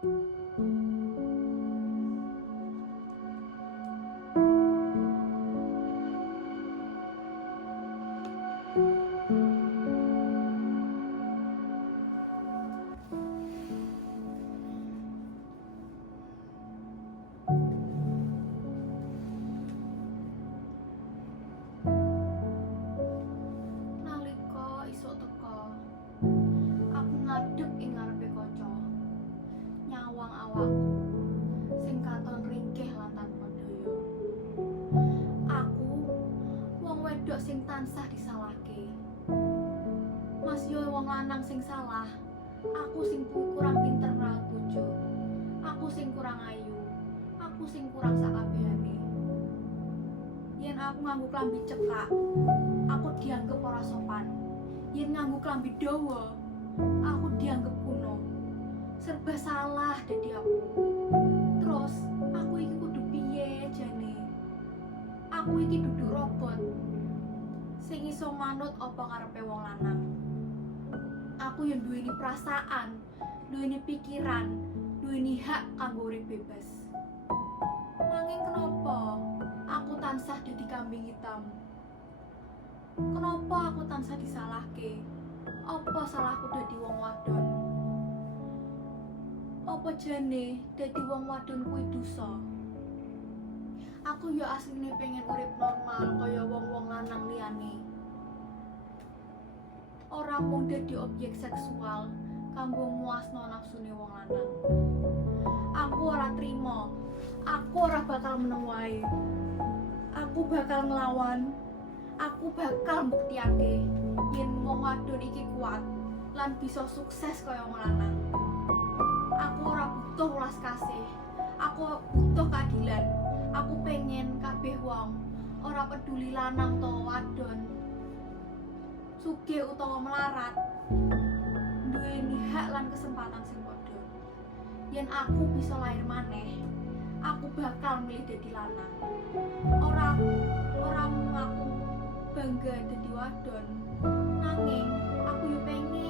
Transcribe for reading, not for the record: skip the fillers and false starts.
Nalika isuk teka, aku ngadeg ing ngarepe kaca. Nyawang awakku sing katon ringkih lan tanpa daya. Aku wong wedok sing tansah disalahke. Mas yo wong lanang sing salah. Aku sing kurang pinter ngrawat bojo. Aku sing kurang ayu. Aku sing kurang sakabehane. Yen aku nganggo klambi cekak, aku dianggep ora sopan. Yen nganggo klambi dawa, aku dianggep kuno. Serba salah dadi aku. Terus aku iki kudu piye jane? Aku iki duduk robot sing iso manut apa karepe wong lanang. Aku yang duweni perasaan, duweni pikiran, duweni hak kanggo urip bebas. Nanging kenapa aku tansah dadi kambing hitam? Kenapa aku tansah disalahke? Apa salahku dadi wong wadon? Apa jane dadi wong wadon kuwi dosa? Aku yo asline pengen urip normal kaya wong-wong lanang liyane. Ora mung dadi objek seksual kanggo muasno nafsune wong lanang. Aku ora trima. Aku ora bakal meneng wae. Aku bakal nglawan. Aku bakal mbuktiake yen wong wadon iki kuat lan bisa sukses kaya wong lanang. Aku ora butuh welas kasih. Aku butuh keadilan. Aku pengen kabeh wong, ora peduli lanang utawa wadon, sugih utawa melarat, duweni hak lan kesempatan sing padha. Yen aku bisa lahir maneh, aku bakal milih dadi lanang. Ora mung aku bangga dadi wadon, nanging aku yo pengen